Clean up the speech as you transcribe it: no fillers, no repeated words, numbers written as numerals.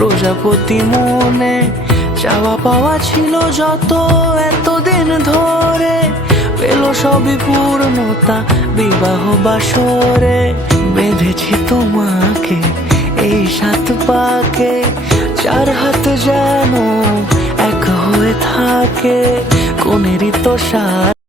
প্রজাপতি মনে চাওয়া পাওয়া ছিল যত এতদিন ধরে, পেল সবই পূর্ণতা বিবাহ বাসরে। বেঁধেছি তোমাকে এই 7 পাকে, 4 হাত যেন এক হয়ে থাকে, কোনেরই তো সাথ।